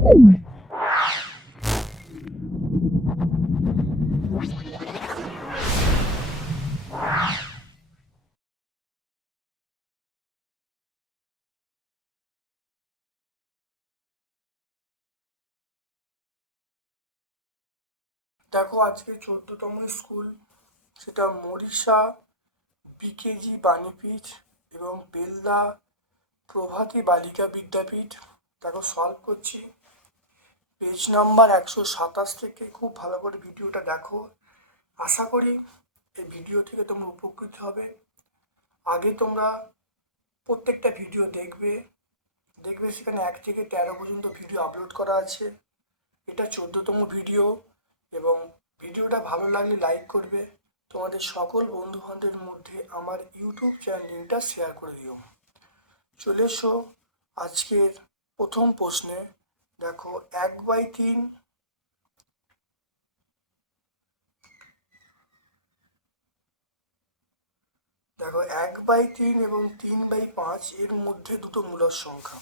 দেখো আজকে 14তম স্কুল, সেটা মরিশা বিকেজি বাণীপীঠ এবং বেলদা প্রভাতী বালিকা বিদ্যাপীঠ। দেখো সলভ করছি পেজ নাম্বার 127 থেকে। খুব ভালো করে ভিডিওটা দেখো, আশা করি এই ভিডিও থেকে তোমরা উপকৃত হবে। আগে তোমরা প্রত্যেকটা ভিডিও দেখবে দেখবে সেখানে 1 থেকে 13 পর্যন্ত ভিডিও আপলোড করা আছে। এটা 14তম ভিডিও, এবং ভিডিওটা ভালো লাগলে লাইক করবে। তোমাদের সকল বন্ধুবান্ধবের মধ্যে আমার ইউটিউব চ্যানেল লিঙ্কটা শেয়ার করে দিও। চলে এসো আজকের প্রথম প্রশ্নে। দেখো 1/3, দেখো 1/3 এবং 3/5 এর মধ্যে দুটো মূলদ সংখ্যা।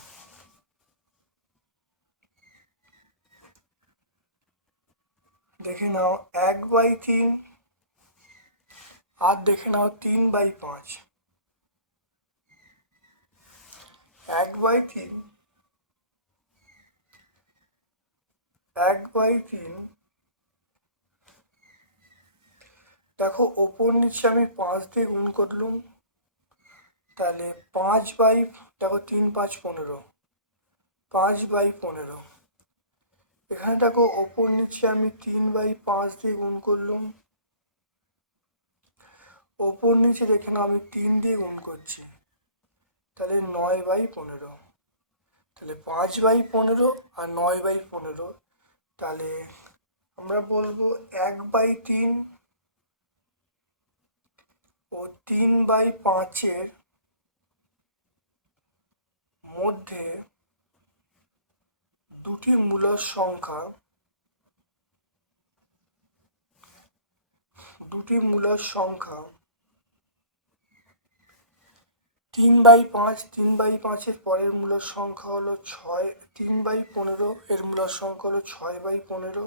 দেখে নাও 1/3 আর দেখে নাও 3/5। 1/3 1/3, দেখো ওপর নিচে আমি 5 দিয়ে গুণ করলুম, তাহলে 5/, দেখো 3 5 15, 5/15। এখানে দেখো ওপর নিচে আমি 3/5 দিয়ে গুণ করলুম, ওপর নিচে দেখে নাও আমি 3 দিয়ে গুণ করছি, তাহলে 9/15। তাহলে 5/15 আর 9/15, তাহলে আমরা বলবো 1/3 ও 3/5 মধ্যে দুটি মূলদ সংখ্যা, দুটি মূলদ সংখ্যা 3/5, 3/5 পরের মূলদ সংখ্যা হলো 6, 3/15 এর মূলদ সংখ্যা হলো 6/15।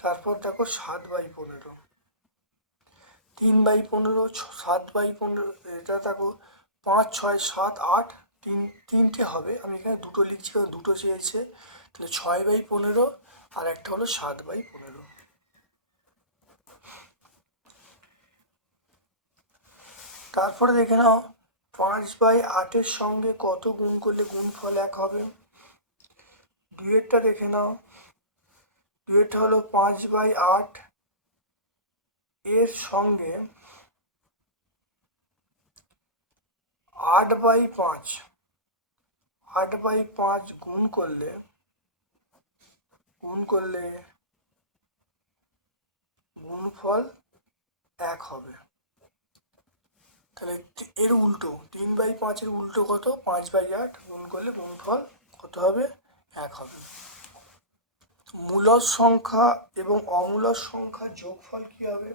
তারপর দেখো 7/15, 3/15, 7/15, এটা দেখো 5 6 7 8, তিনটে হবে। আমি এখানে দুটো লিখছি কারণ দুটো চেয়েছে, তাহলে 6/15 আর একটা হলো 7/15। তারপরে দেখে নাও 5/8 সঙ্গে কত গুণ করলে গুণফল 1 হবে। দুয়েরটা দেখে নাও, দুয়েরটা হলো 5/8 এর সঙ্গে 8/5, 8/5 গুণ করলে গুণফল 1 হবে। তাহলে এর উল্টো, 3/5 এর উল্টো কত? 5/8 গুণ করলে গুণফল কত হবে? 1 হবে। মূলদ সংখ্যা এবং অমূলদ সংখ্যার যোগফল কি হবে?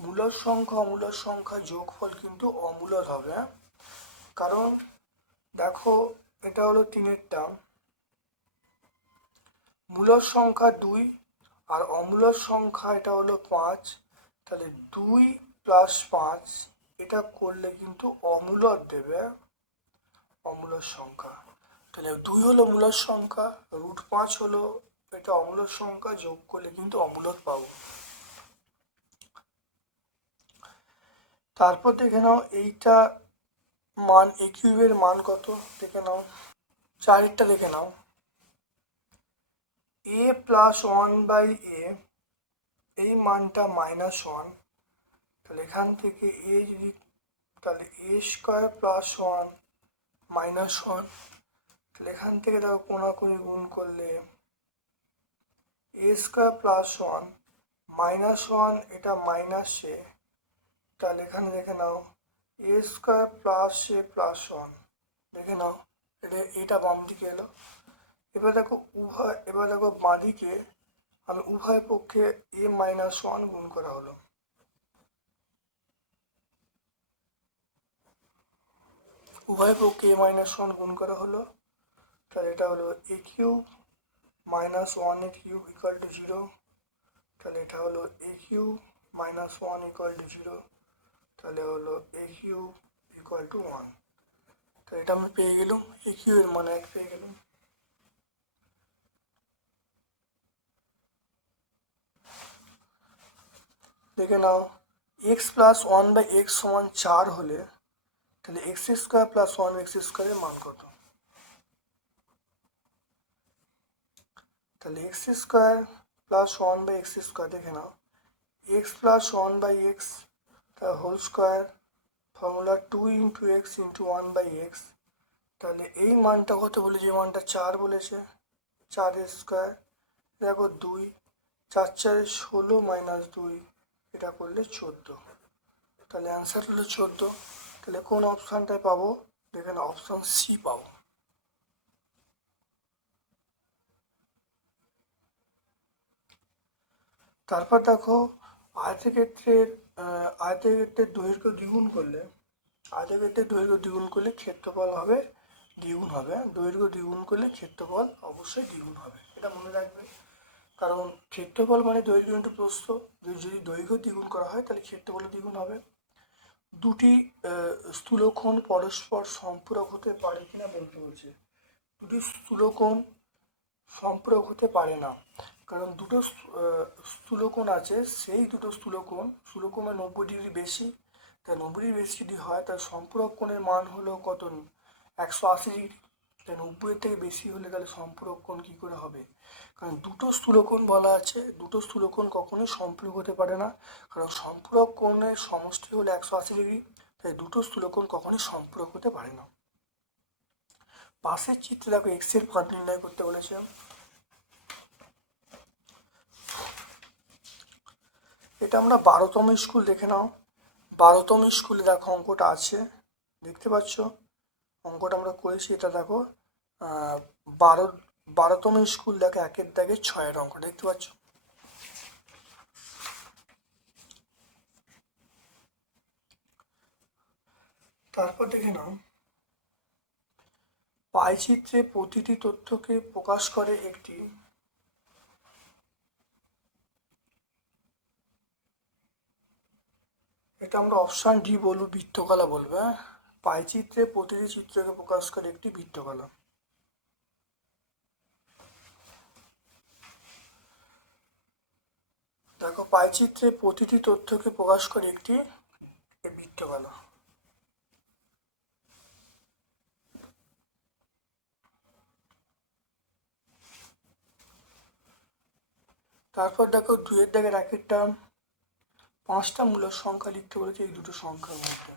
মূলদ সংখ্যা অমূলদ সংখ্যার যোগফল কিন্তু অমূলদ হবে, হ্যাঁ? কারণ দেখো এটা হলো 3-এরটা, মূলদ সংখ্যা 2 আর অমূলদ সংখ্যা এটা হলো 5, তাহলে 2 + 5 এটা করলে কিন্তু অমূলদ দেবে, অমূলদ সংখ্যা। তাহলে 2 হলো মূলদ সংখ্যা, √5 হলো এটা অমূলদ সংখ্যা, যোগ করলে কিন্তু অমূলদ পাবো। তারপর দেখে নাও এইটা মান, a কিউবের মান কত দেখে নাও। 4-এরটা দেখে নাও, a + 1/a, এই মানটা -1, তাহলে এখান থেকে a যদি, তাহলে a² + 1 -1, তাহলে এখান থেকে দেখো কোণাকুণি গুণ করলে a² + 1 -1, এটা -a, তাহলে এখানে দেখে নাও a² + a + 1, দেখে নাও এটা বাম দিকে এলো। এবার দেখো বাঁ দিকে আমি উভয় পক্ষে a - 1 গুণ করা হলো, উভয় পক্ষে a - 1 গুণ করা হলো, তাহলে এটা হলো a³ minus one A cube equal to zero, তাহলে এটা হলো A cube minus one equal to zero, তাহলে হলো A cube equal to one. তো এটা আমি পেয়ে গেলাম, এ কিউব এর মান এক পেয়ে গেলাম। দেখে নাও, x plus one by x সমান 4 হলে তাহলে x square plus one x স্কোয়ারের মান কত? তাহলে x square plus one by x square, দেখে নাও x plus one by x তার whole square, formula 2 × x × 1/x, তাহলে এই মানটা কত বলেছে? এই মানটা 4 বলেছে, 4 স্কোয়ার, দেখো 2, 4 4 16 মাইনাস 2, এটা করলে 14, তাহলে অ্যান্সার হলো 14। তাহলে কোন অপশানটায় পাবো? এখানে অপশান সি পাবো। তারপর দেখো আয়তক্ষেত্রের দৈর্ঘ্য দ্বিগুণ করলে, আয়তক্ষেত্রের দৈর্ঘ্য দ্বিগুণ করলে ক্ষেত্রফল হবে দ্বিগুণ হবে, দৈর্ঘ্য দ্বিগুণ করলে ক্ষেত্রফল অবশ্যই দ্বিগুণ হবে, এটা মনে রাখবে। কারণ ক্ষেত্রফল মানে দৈর্ঘ্য ইন্টু প্রস্থ, যদি দৈর্ঘ্য দ্বিগুণ করা হয় তাহলে ক্ষেত্রফল দ্বিগুণ হবে। দুটি স্থূলকোণ পরস্পর সম্পূরক হতে পারে কিনা বলতে বলছে। দুটি স্থূলকোণ সম্পূরক হতে পারে না, কারণ দুটো স্থূলকোণ আছে, সেই দুটো স্থূলকোণের 90 ডিগ্রি বেশি, তাই 90 ডিগ্রি বেশি যদি হয় তার সম্পূরক কোণের মান হলো কত? 180 ডিগ্রি। তাই 90-এর থেকে বেশি হলে তাহলে সম্পূরক কোণ কী করে হবে? কারণ দুটো স্থূলকোণ বলা আছে, দুটো স্থূলকোণ কখনোই সম্পূরক হতে পারে না, কারণ সম্পূরক কোণের সমষ্টি হলো 180 ডিগ্রি, তাই দুটো স্থূলকোণ কখনোই সম্পূরক হতে পারে না। পাশের চিত্রে দেখো এক্স এর মান নির্ণয় করতে বলেছে। এটা আমরা 12তম স্কুল, দেখে নাও 12তম স্কুলে দেখো অঙ্কটা আছে, দেখতে পাচ্ছ অঙ্কটা আমরা করেছি, এটা দেখো 12তম স্কুল, দেখো 1-এর দাগে 6-এর অঙ্ক দেখতে পাচ্ছ। তারপর দেখে নাও, পাই চিত্রে প্রতিটি তথ্যকে প্রকাশ করে একটি, এটা আমরা অপশান ডি বলবো, বৃত্তকলা বলবে। পাই চিত্রে প্রতিটি চিত্রকে প্রকাশ করে একটি বৃত্তকলা। দেখো পাই চিত্রে প্রতিটি তথ্যকে প্রকাশ করে একটি বৃত্তকলা। তারপর দেখো 2-এর দাগের একেরটা 5টা মূলদ সংখ্যা লিখতে বলেছে এই দুটো সংখ্যার মধ্যে।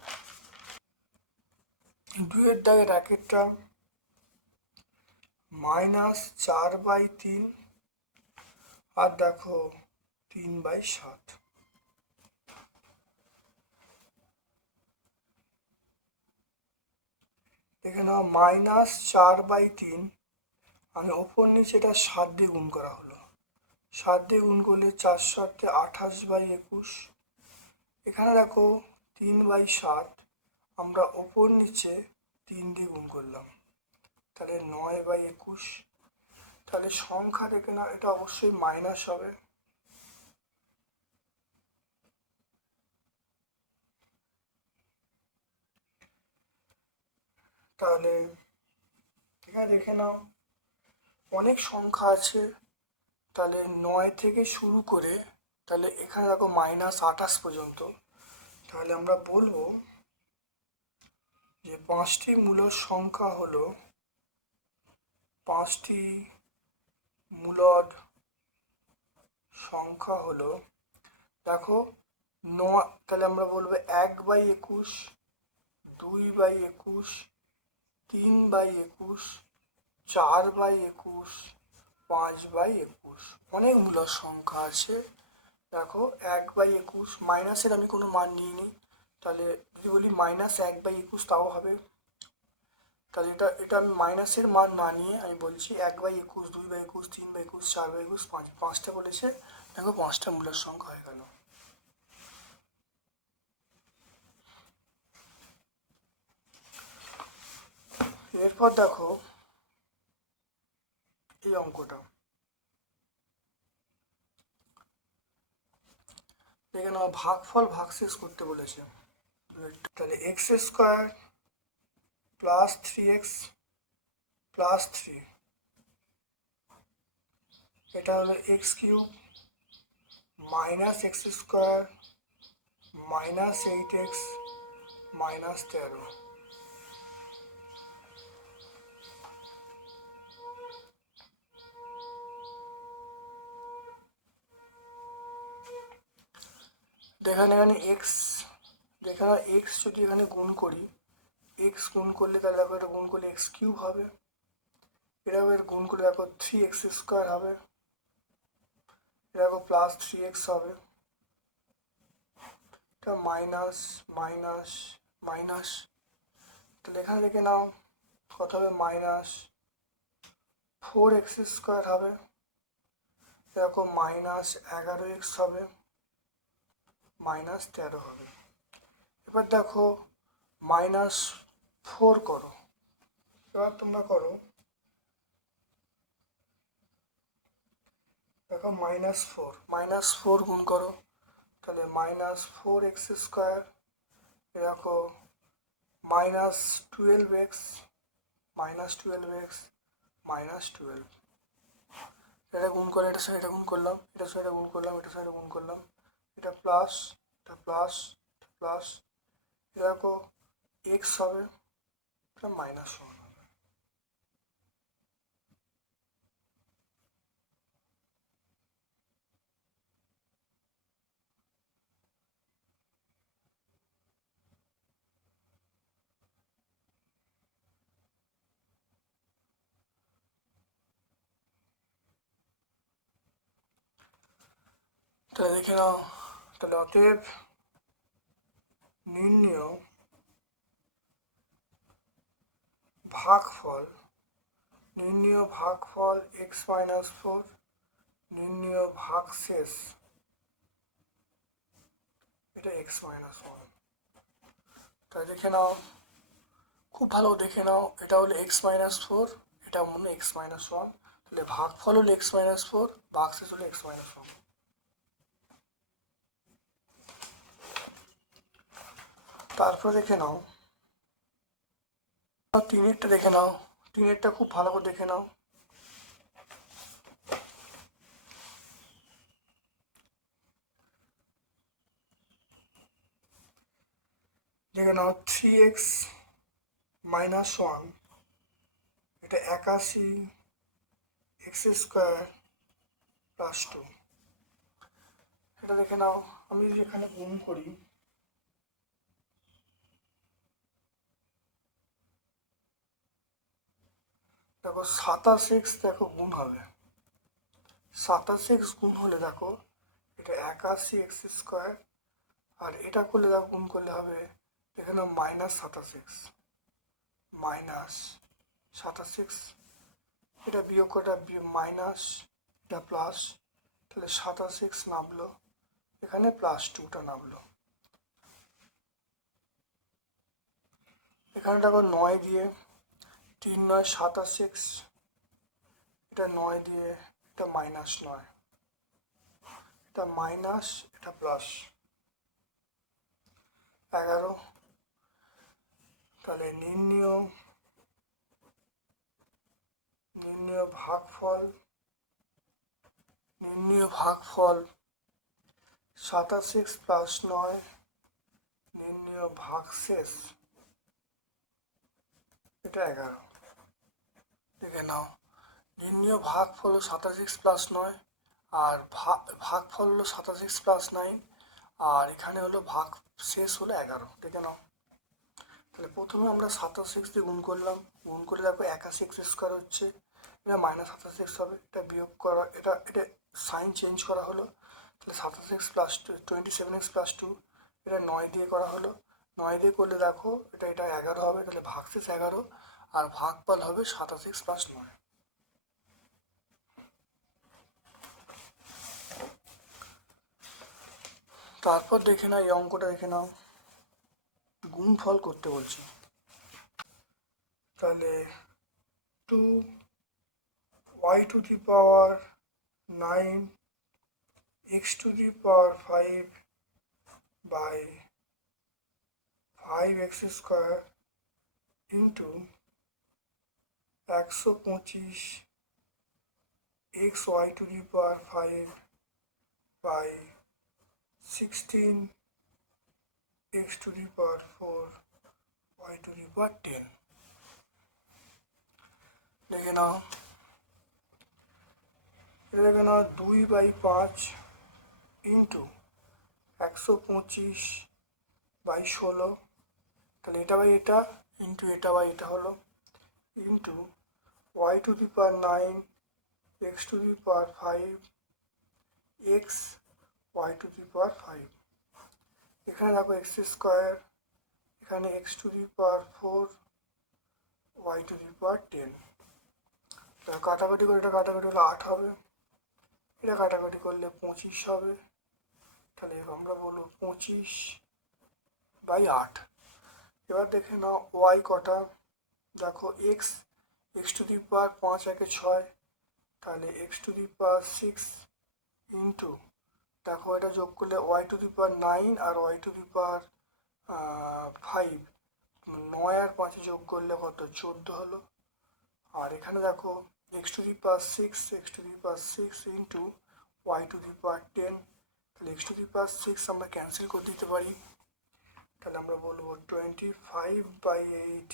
2-এর দাগের একেরটা -4/3 আর দেখো 3/7। দেখে নাও -4/3, আমি ওপর নিচে এটা 7 দিয়ে গুণ করা হলো, 7 দিয়ে গুণ করলে 4 7 28/21। এখানে দেখো 3/7, আমরা ওপর নিচে 3 দিয়ে গুণ করলাম, তাহলে 9/21। তাহলে সংখ্যা দেখে না, এটা অবশ্যই মাইনাস হবে। তাহলে এখানে দেখে নাও অনেক সংখ্যা আছে, তাহলে 9 থেকে শুরু করে, তাহলে এখানে দেখো -28 পর্যন্ত, তাহলে আমরা বলবো যে 5টি মূলদ সংখ্যা হলো, 5টি মূলদ সংখ্যা হলো, দেখো 9, তাহলে আমরা বলবো 1/21, 2/21, 3/21, 4/21, 5/21, অনেক মূলদ সংখ্যা আছে। দেখো 1/21, মাইনাসের আমি কোনো মান নিইনি, তাহলে যদি বলি -1/21 তাও হবে। তাহলে এটা আমি মাইনাসের মান না নিয়ে আমি বলছি 1/21, 2/21, 3/21, 4/21, 5টা বলেছে, দেখো 5টা মূলদ সংখ্যা হয়ে গেল। এরপর দেখো এই অঙ্কটা, এখানে আমার ভাগফল ভাগশেষ করতে বলেছে। তাহলে x square plus 3x plus 3, এটা হলো x cube minus x square minus 8x minus 13। এখানে এক্স, যেখানে এক্স যদি এখানে গুণ করি, এক্স গুণ করলে তাহলে দেখো এটা গুণ করলে এক্স কিউব হবে, এটা এর গুণ করলে দেখো 3x স্কোয়ার হবে, এটা দেখো প্লাস 3x হবে, এটা মাইনাস মাইনাস মাইনাস, তাহলে এখানে দেখে নাও কত হবে, মাইনাস 4x স্কোয়ার হবে, দেখো মাইনাস 11x হবে, মাইনাস 13 হবে। এবার দেখো -4 করো, এবার তোমরা করো, দেখো -4 গুণ করো, তাহলে -4x স্কোয়ার, দেখো -12x -12 এটা গুণ করে এটার সাথে এটা গুণ করলাম, এটার সাথে এটা গুণ করলাম, এটার সাথে এটা গুণ করলাম, এটা প্লাস, এটা প্লাস, এটা প্লাস, এটা দেখো এক্স হবে, এটা -1 হবে। তাহলে দেখে নাও, তাহলে অতএব নির্ণেয় ভাগফল x-4, নির্ণেয় ভাগশেষ এটা x-1। তাহলে দেখে নাও, খুব ভালো দেখে নাও, এটা হলো x-4, এটা মনে x-1, তাহলে ভাগফল হলো x-4, ভাগশেষ হলো x-1। তারপর দেখে নাও তিনেরটা, দেখে নাও তিনেরটা খুব ভালো করে দেখে নাও, দেখে নাও 3x - 1, এটা 81x স্কোয়ার প্লাস 2, এটা দেখে নাও, আমি যদি এখানে গুণ করি, দেখো 27x, দেখো গুণ হবে, 27x গুণ হলে দেখো এটা 81x স্কোয়ার, আর এটা করলে দেখো গুণ করলে হবে এখানে -27x -27x, এটা বিয়োগ করা মাইনাস, এটা প্লাস, তাহলে 27x নামলো, এখানে +2টা নামলো, এখানে দেখো 9 দিয়ে 3 9 27x, এটা 9 দিয়ে, এটা -9, এটা মাইনাস, এটা প্লাস 11। তাহলে নির্ণেয় ভাগফল 27x প্লাস 9, নির্ণেয় ভাগশেষ এটা 11। দেখে নাও, নির্ণেয় ভাগফল হলো 27x প্লাস 9, আর ভাগফল হলো 27x প্লাস 9, আর এখানে হলো ভাগ শেষ হলো 11। দেখে নাও, তাহলে প্রথমে আমরা 27x দিয়ে গুণ করলাম, গুণ করে দেখো 81x স্কোয়ার হচ্ছে, এটা -27x হবে, এটা বিয়োগ করা, এটা সাইন চেঞ্জ করা হলো, তাহলে 27x প্লাস 27x প্লাস 2, এটা 9 দিয়ে করা হলো, 9 দিয়ে করলে দেখো এটা 11 হবে, তাহলে ভাগশেষ 11, আর ভাগফল হবে 27x প্লাস 9। তারপর দেখে নাও, এই অঙ্কটা দেখে নাও, গুণফল করতে বলছি, তাহলে 2y⁴ 9 x⁴ 5 by 5x square into 125 xy to the power 5 by 16 x to the power 4 y to the power 10। দেখে নাও, এটা দেখে নাও 2/5 ইন্টু 125/16, তাহলে এটা বাই এটা ইন্টু এটা বাই এটা হলো, into y to the power 9 x to the power 5 x y to the power 5। এখানে দেখো x স্কোয়ার, এখানে x to the power 4 y to the power 10। কাটাকাটি করে এটা কাটাকাটি হলে 8 হবে, এটা কাটাকাটি করলে 25 হবে, তাহলে আমরা বলবো 25/8। এবার দেখে নাও ওয়াই কটা, দেখো এক্স টু দি পাওয়ার 5 একে 6, তাহলে x to the power 6 into, দেখো এটা যোগ করলে ওয়াই টু দি পাওয়ার 9 আর ওয়াই টু দি পাওয়ার 5, 9 আর 5 যোগ করলে কত 14 হলো। আর এখানে দেখো x to the power 6 into y to the power 10, তাহলে এক্স টু দি পাওয়ার 6 আমরা ক্যান্সেল করে দিতে পারি, তাহলে আমরা বলবো 25/8।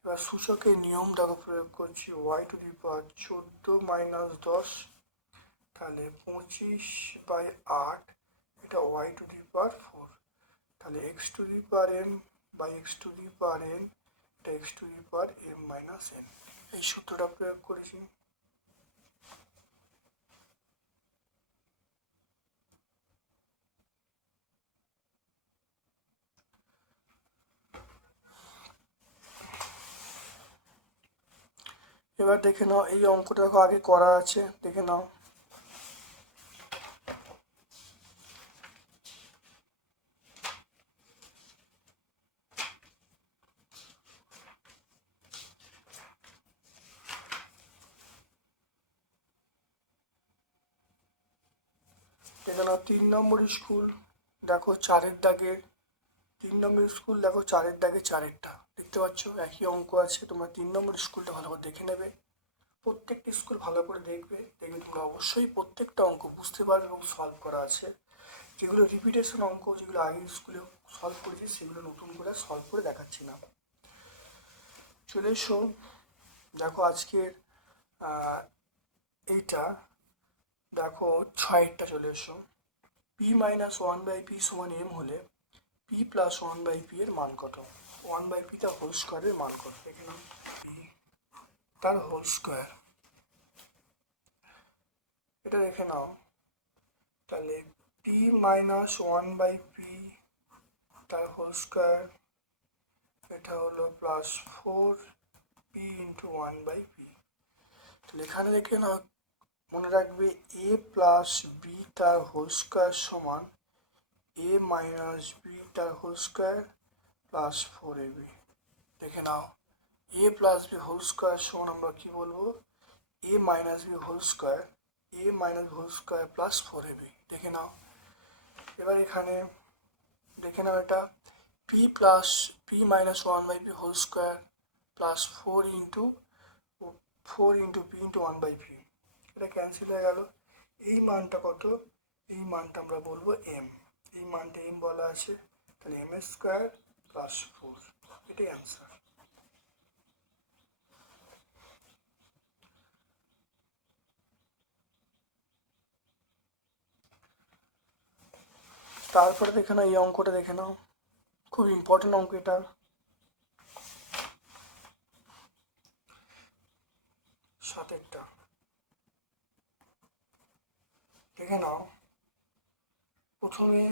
এবার সূচকের নিয়ম দেখো প্রয়োগ করছি, Y to the power 14 minus 10, তাহলে 25/8, এটা ওয়াই টু দি পাওয়ার 4, তাহলে x to the power M by x to the power N, এটা x to the power M minus N, এই সূত্রটা প্রয়োগ করেছি। এবার দেখে নাও এই অঙ্কটা দেখো আগে করা আছে, দেখে নাও। দেখে নাও 3 নম্বর স্কুল, দেখো 4-এর দাগের 3 নম্বর স্কুল, দেখো 4-এর দাগে 4-এরটা দেখতে পাচ্ছ, একই অঙ্ক আছে। তোমরা 3 নম্বর স্কুলটা ভালো করে দেখে নেবে, প্রত্যেকটা স্কুল ভালো করে দেখবে, দেখবে তোমরা অবশ্যই প্রত্যেকটা অঙ্ক বুঝতে পারবে এবং সলভ করা আছে। যেগুলো রিপিটেশন অঙ্ক, যেগুলো আগে স্কুলে সলভ করেছি সেগুলো নতুন করে সলভ করে দেখাচ্ছি না। চলে এসো, দেখো আজকের এইটা দেখো 6-এরটা চলে এসো। পি মাইনাস 1/p সমান এম হলে পি প্লাস 1/p এর মান কত? 1/p তার হোল স্কোয়ারের মান কত? এখানে p তার হোল স্কোয়ার, এটা দেখে নাও, তাহলে পি মাইনাস 1/p তার হোল স্কোয়ার, এটা হলো প্লাস 4p ইন্টু 1/p। তাহলে এখানে দেখে নাও, মনে রাখবে a প্লাস বি তার হোল স্কোয়ার সমান a মাইনাস বি তার হোল স্কোয়ার প্লাস 4ab। দেখে নাও a plus B whole square সমান আমরা কি বলবো, a minus B whole square, a minus whole square plus 4ab। দেখে নাও, এবার এখানে দেখে নাও এটা P plus P minus 1/p whole square plus 4 into P into 1/p, এটা ক্যান্সেল হয়ে গেল। এই মানটা কত? এই মানটা আমরা বলবো এম, এই মানটা এম বলা আছে, তাহলে এম স্কোয়ার প্লাস 4, এটাই অ্যান্সার। তারপরে দেখে নাও এই অঙ্কটা দেখে নাও, খুব ইম্পর্টেন্ট অঙ্ক এটা। 7-এরটা দেখে নাও, প্রথমে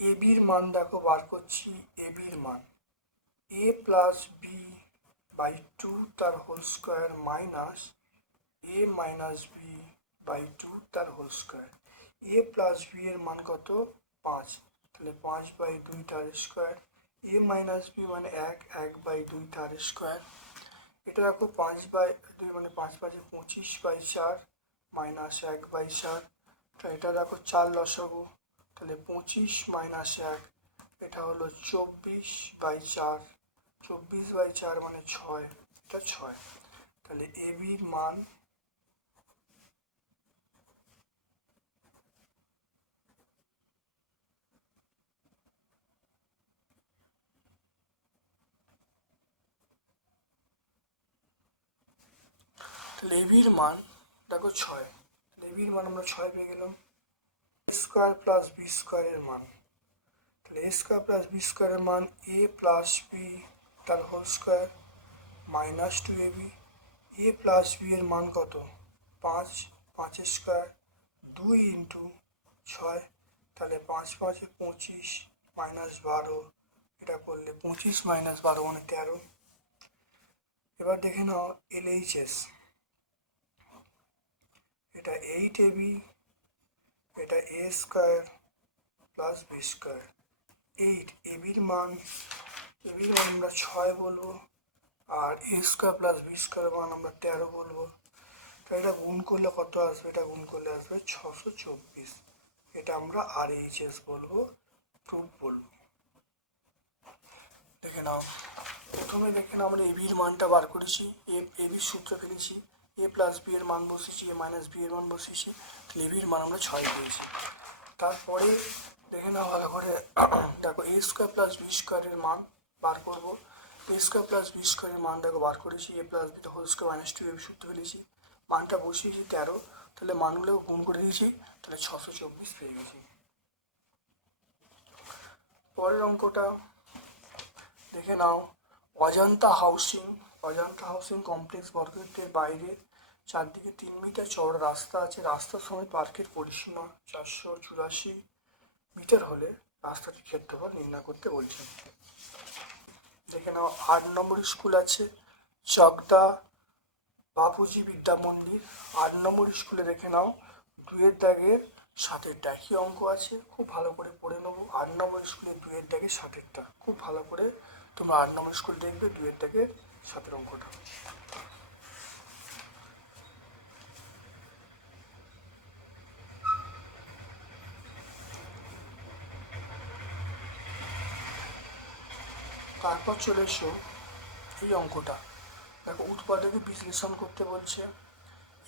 এ বির মান দেখো বার করছি, এ বির মান এ প্লাস বি বাই 2 তার whole square minus A minus B by 2 তার whole square. A plus B এর মান কত? 5, তাহলে 5/2 তার স্কোয়ার, এ মাইনাস বি মানে 1/2 তার স্কোয়ার। এটা দেখো 5/2 মানে 5×5 25/4 মাইনাস 1/4, তো এটা দেখো 4 লসাগু, তো তাহলে 25-1 এটা হলো 24/4, 24/4 মানে 6, এটা 6। তাহলে এবির মান লেভির মান দেখো 6, লেভির মান আমরা 6 পেয়ে গেলাম। স্কোয়ার প্লাস বি স্কোয়ারের মান, তাহলে এ স্কোয়ার প্লাস বি স্কোয়ারের মান এ প্লাস বি তার হোল স্কোয়ার -2ab। এ প্লাস বি এর মান কত? 5, 5 স্কোয়ার 2 ইন্টু 6, তাহলে 5 5 25 -12, এটা করলে 25 -12 মানে 13। এবার দেখে নাও এলএইচএস, এটা 8ab, এটা A square plus B square. 8 এবির মান আমরা 6 বলবো, আর এ স্কোয়ার প্লাস বি স্কোয়ার মান আমরা 13 বলবো। তো এটা গুণ করলে কত আসবে? এটা গুণ করলে আসবে 624। এটা আমরা আরএইচএস বলবো, প্রুফ বলবো। দেখে নাও, প্রথমে দেখে নাও আমরা এবির মানটা বার করেছি, এবির সূত্র ফেলেছি, এ প্লাস বি এর মান বসিয়েছি, এ মাইনাস বি এর মান বসিয়েছি, এবির মান আমরা 6 পেয়েছি। তারপরে দেখে নাও ভালো করে, দেখো এ স্কোয়ার প্লাস বি স্কোয়ারের মান বার করবো। এ স্কোয়ার প্লাস বি স্কোয়ারের মান দেখো বার করেছি, A plus B whole square -2ab সূত্র ফেলেছি, মানটা বসিয়েছি 13, তাহলে মানগুলো গুণ করে দিয়েছি, তাহলে 624 পেয়ে গেছি। পরের অঙ্কটা দেখে নাও, অজন্তা হাউসিং কমপ্লেক্স বর্গক্ষেত্রের বাইরে চারদিকে 3 মিটার চওড়া রাস্তা আছে, রাস্তার সময় পার্কের পরিসীমা 484 মিটার হলে রাস্তাটির ক্ষেত্রফল নির্ণয় করতে বলছেন। দেখে নাও 8 নম্বর স্কুল আছে চকদা বাপুজি বিদ্যা মন্দির। 8 নম্বর স্কুলে দেখে নাও 2-এর দাগের 7-এরটা একই অঙ্ক আছে, খুব ভালো করে পড়ে নেবো। 8 নম্বর স্কুলে 2-এর দাগের 7-এরটা খুব ভালো করে তোমরা 8 নম্বর স্কুল দেখবে, 2-এর দাগের 7-এর অঙ্কটা। তারপর চলে এসো এই অঙ্কটা, দেখো উৎপাদকে বিশ্লেষণ করতে বলছে।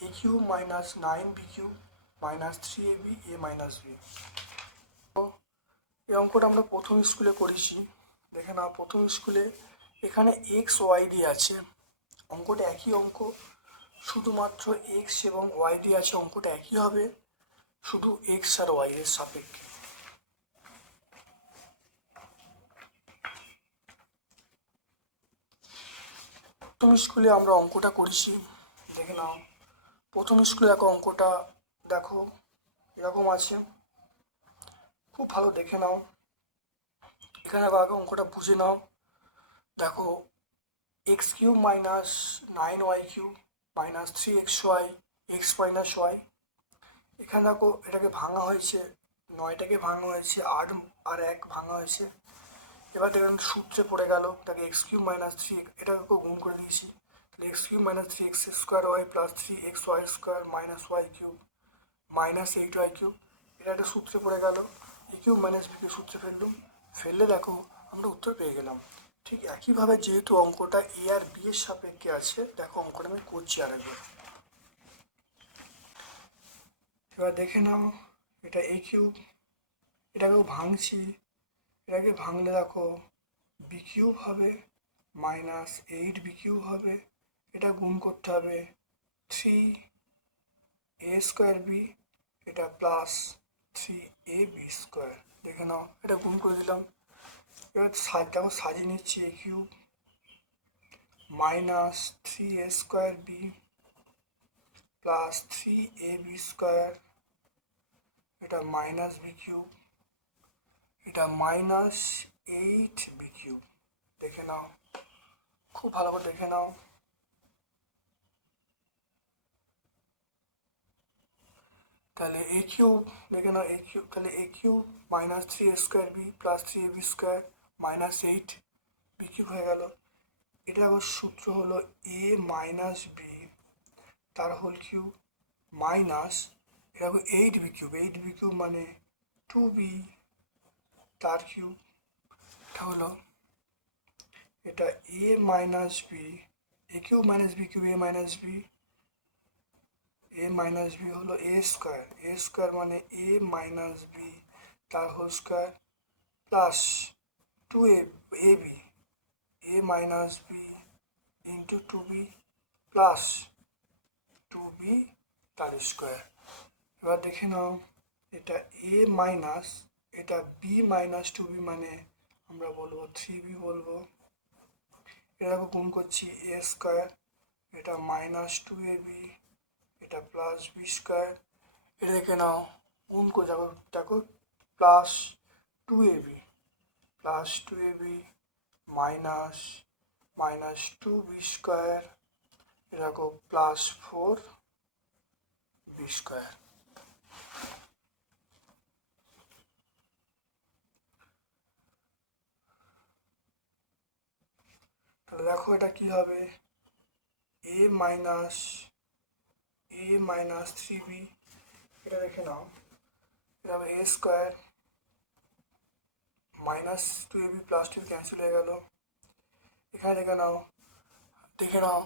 এ কিউ মাইনাস 9বি cube minus 3ab A minus B. এই অঙ্কটা আমরা প্রথম স্কুলে করেছি। দেখে নাও প্রথম স্কুলে এখানে এক্স ওয়াই দিয়ে আছে, অঙ্কটা একই অঙ্ক, শুধুমাত্র এক্স এবং ওয়াই দিয়ে আছে, অঙ্কটা একই হবে, শুধু এক্স আর ওয়াই এর সাপেক্ষে। প্রথম স্কুলে আমরা অঙ্কটা করেছি, দেখে নাও প্রথম স্কুলে দেখো অঙ্কটা দেখো এরকম আছে, খুব ভালো দেখে নাও। এখানে আগে অঙ্কটা বুঝে নাও। দেখো X cube minus 9y cube minus 3xy X minus Y. এখানে দেখো এটাকে ভাঙা হয়েছে, 9টাকে ভাঙা হয়েছে, 8 আর 1 ভাঙা হয়েছে। এবার দেখুন সূত্রে পড়ে গেল, তাকে এক্স কিউব মাইনাস 3 এটাকে গুণ করে দিয়েছি, তাহলে X cube minus 3x square Y plus 3xy square minus Y cube minus 8y cube. এটা একটা সূত্রে পড়ে গেল, A cube minus B cube সূত্রে ফেললে দেখো আমরা উত্তর পেয়ে গেলাম। ঠিক একইভাবে যেহেতু অঙ্কটা এ আর বি এর সাপেক্ষে আছে, দেখো অঙ্কটা আমি করছি আরেকবার। এবার দেখে নাও এটা এ কিউব, এটাকেও ভাঙছি, এটাকে ভাঙলে দেখো বি কিউব হবে মাইনাস 8বি কিউব হবে, এটা গুণ করতে হবে 3a স্কোয়ার বি, এটা প্লাস 3ab স্কোয়ার। দেখে নাও এটা গুণ করে দিলাম। এবার দেখো সাজিয়ে নিচ্ছি, A cube minus 3a square B plus 3ab square, এটা মাইনাস বি কিউব, এটা মাইনাস 8বি কিউব। দেখে নাও খুব ভালো করে দেখে নাও। তাহলে এ কিউব দেখে নাও, এ কিউব তাহলে A cube minus 3a square B plus 3ab square minus 8বি কিউব হয়ে গেল। এটা আবার সূত্র হলো এ মাইনাস বি তার হোল কিউব মাইনাস এটা 8বি কিউব, 8বি কিউব মানে 2b তার কিউব। এটা হলো এটা a minus B, A cube minus B cube, A minus B হলো এ স্কোয়ার মানে এ মাইনাস বি তার whole square plus 2ab, A minus B into 2b plus 2b তার square. এবার দেখে নাও এটা এ মাইনাস এটা বি মাইনাস 2b মানে আমরা বলবো 3b বলবো। এটা গুণ করছি এ স্কোয়ার, এটা মাইনাস 2ab, এটা প্লাস বি স্কোয়ার। এটা দেখে নাও গুণ করে দেখো plus 2ab minus 2b square, এরকম প্লাস 4b স্কোয়ার। তাহলে দেখো এটা কি হবে, এ মাইনাস 3b, এটা দেখে নাও এটা হবে A square minus 2ab plus 2 cancel হয়ে গেল। এখানে দেখে নাও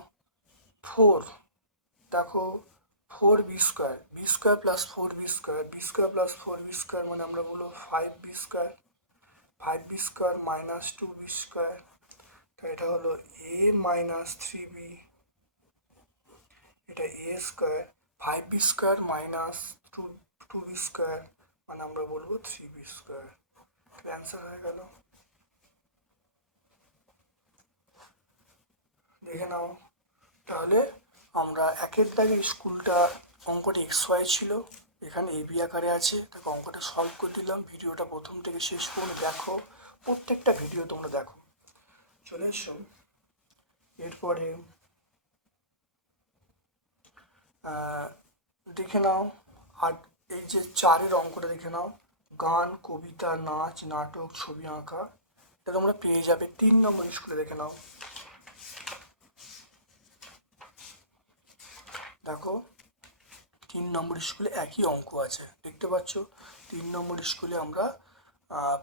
4, দেখো 4b square plus 4b square মানে আমরা বলবো 5b square minus 2b square. তাই এটা হলো এ মাইনাস 3b, এটা A square 5b square minus 2b square মানে আমরা বলবো 3b স্কোয়ার। অ্যান্সার হয়ে গেল। দেখে নাও তাহলে আমরা একের দাগে স্কুলটা অঙ্কটা XY ছিল, এখানে এবি আকারে আছে, তাকে অঙ্কটা সলভ করে দিলাম। ভিডিওটা প্রথম থেকে শেষ পর্যন্ত দেখো, প্রত্যেকটা ভিডিও তোমরা দেখো। চলে এসো এরপরে দেখে নাও আর এই যে 4-এর অঙ্কটা দেখে নাও, গান, কবিতা, নাচ, নাটক, ছবি আঁকা, এটা তোমরা পেয়ে যাবে 3 নম্বর স্কুলে। দেখে নাও দেখো 3 নম্বর স্কুলে একই অঙ্ক আছে, দেখতে পাচ্ছ 3 নম্বর স্কুলে আমরা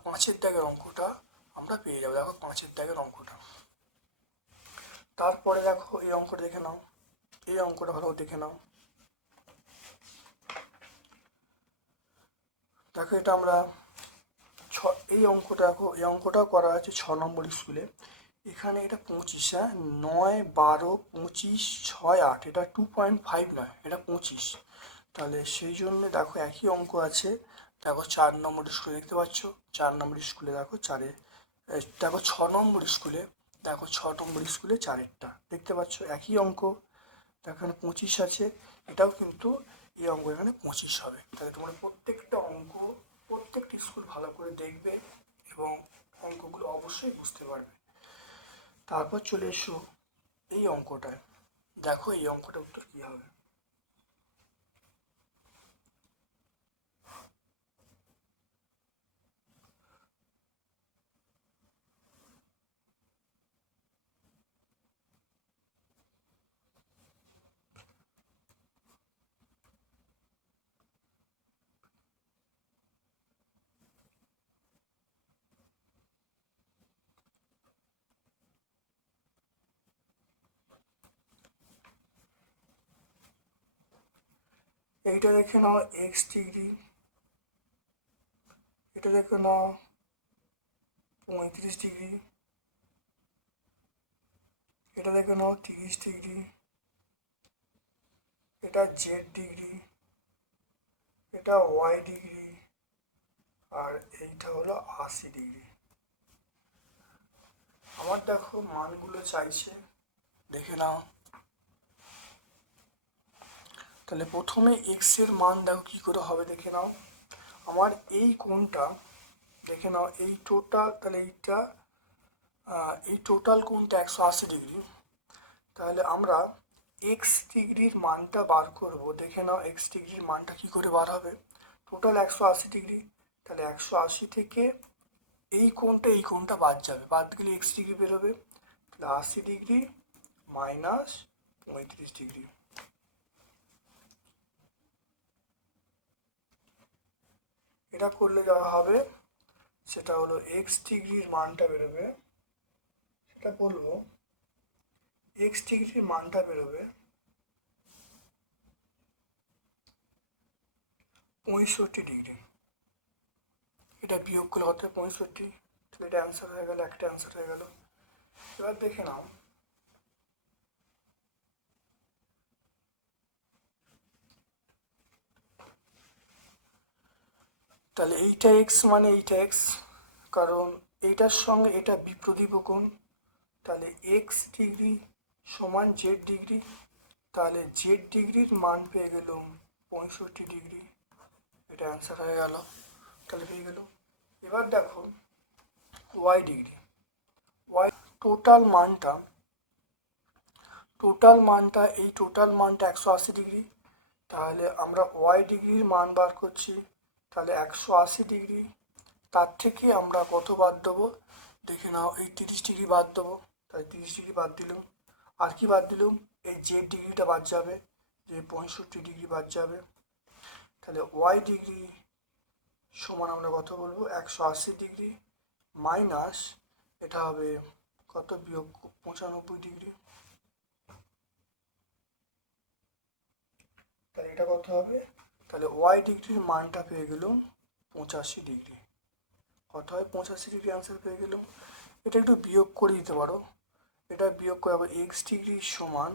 5-এর দাগের অঙ্কটা আমরা পেয়ে যাবো। দেখো 5-এর দাগের অঙ্কটা। তারপরে দেখো এই অঙ্কটা দেখে নাও, এই অঙ্কটা ভালো দেখে নাও। দেখো এটা আমরা এই অঙ্কটা দেখো, এই অঙ্কটাও করা আছে 6 নম্বর স্কুলে। এখানে এটা 25, 9, 12, 25, 6, 8, এটা 2.5 নয়, এটা 25। তাহলে সেই জন্য দেখো একই অঙ্ক আছে। দেখো 4 নম্বর স্কুলে দেখতে পাচ্ছ, 4 নম্বর স্কুলে দেখো 4-এ, দেখো 6 নম্বর স্কুলে, দেখো 6 নম্বর স্কুলে 4-এরটা দেখতে পাচ্ছ একই অঙ্ক। দেখো এখানে 25 আছে, এটাও কিন্তু এই অঙ্ক এখানে 25 হবে। তাহলে তোমরা প্রত্যেকটা অঙ্ক প্রত্যেকটি স্কুল ভালো করে দেখবে এবং অঙ্কগুলো অবশ্যই বুঝতে পারবে। তারপর চলে এসো এই অঙ্কটায়, দেখো এই অঙ্কটা উত্তর কী হবে। এইটা দেখে নাও x ডিগ্রি, এটা দেখে নাও 35 ডিগ্রি, এটা দেখে নাও 30 ডিগ্রি, এটা z ডিগ্রি, এটা y ডিগ্রি, আর এইটা হলো 80 ডিগ্রি। আমার দেখো মানগুলো চাইছে, দেখে নাও। তাহলে প্রথমে x এর মান দেখো কী করে হবে, দেখে নাও। আমার এই কোণটা দেখে নাও, এই টোটাল, তাহলে এইটা এই টোটাল কোণটা 180 ডিগ্রি। তাহলে আমরা x ডিগ্রির মানটা বার করব। দেখে নাও x ডিগ্রির মানটা কী করে বার হবে, টোটাল 180 ডিগ্রি, তাহলে 180 থেকে এই কোণটা বাদ যাবে, বাদ গেলে x ডিগ্রি বেরোবে। তাহলে 80 ডিগ্রি মাইনাস 35 ডিগ্রি। এটা এটা করলে যা হবে সেটা হলো এক্স ডিগ্রির মানটা বেরোবে, সেটা বলবো এক্স ডিগ্রির মানটা বেরোবে 65 ডিগ্রি। এটা বিয়োগ করলে কত 65, তাহলে এটা অ্যান্সার হয়ে গেল, একটা অ্যান্সার হয়ে গেল। এবার দেখে নাও তাহলে এইটা এক্স মানে এইটা এক্স, কারণ এইটার সঙ্গে এটা বিপ্রদীপ কোণ, তাহলে এক্স ডিগ্রি সমান জেড ডিগ্রি, তাহলে জেড ডিগ্রির মান পেয়ে গেলাম 65 ডিগ্রি, এটা অ্যান্সার হয়ে গেল, তাহলে পেয়ে গেল। এবার দেখো ওয়াই ডিগ্রি, ওয়াই টোটাল মানটা এই টোটাল মানটা 180 ডিগ্রি, তাহলে আমরা ওয়াই ডিগ্রির মান বার করছি, তাহলে 180 ডিগ্রি, তার থেকে আমরা কত বাদ দেবো দেখে নাও, এই 30 ডিগ্রি বাদ দেবো, তাই 30 ডিগ্রি বাদ দিলাম। আর কি বাদ দিলাম, এই জেড ডিগ্রিটা বাদ যাবে, যে 65 ডিগ্রি বাদ যাবে, তাহলে ওয়াই ডিগ্রি সমান আমরা কত বলবো 180 ডিগ্রি মাইনাস এটা হবে কত বিয়োগ 95 ডিগ্রি, তাহলে এটা কত হবে, তাহলে ওয়াই ডিগ্রির মানটা পেয়ে গেলাম 85 ডিগ্রি, কত হয় 85 ডিগ্রি অ্যান্সার পেয়ে গেলাম। এটা একটু বিয়োগ করে দিতে পারো, এটা বিয়োগ করে আবার এক্স ডিগ্রি সমান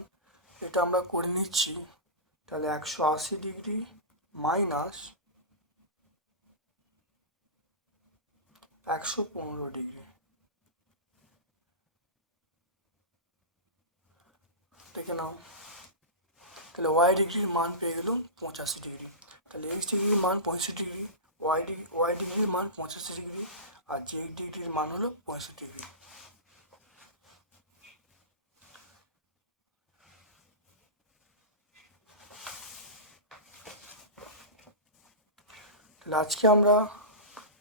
এটা আমরা করে নিচ্ছি, তাহলে 180 ডিগ্রি মাইনাস 115 ডিগ্রি, দেখে নাও, তাহলে ওয়াই ডিগ্রির মান পেয়ে গেলাম 85 ডিগ্রি, তাহলে এক্স ডিগ্রির মান 65 ডিগ্রি, ওয়াই ডিগ্রির মান 85 ডিগ্রি, আর জেড ডিগ্রির মান হলো 65 ডিগ্রি। তাহলে আজকে আমরা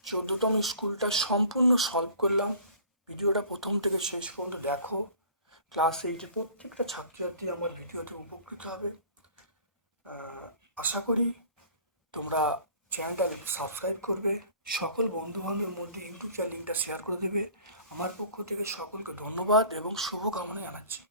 14তম স্কুলটা সম্পূর্ণ সলভ করলাম। ভিডিওটা প্রথম থেকে শেষ পর্যন্ত দেখো, ক্লাস 8-এর প্রত্যেকটা ছাত্রছাত্রী আমার ভিডিওতে উপকৃত হবে। আশা করি তোমরা চ্যানেলটা সাবস্ক্রাইব করবে, সকল বন্ধুবান্ধবের মধ্যে ইউটিউব চ্যানেল লিঙ্কটা শেয়ার করে দেবে। আমার পক্ষ থেকে সকলকে ধন্যবাদ এবং শুভকামনা জানাচ্ছি।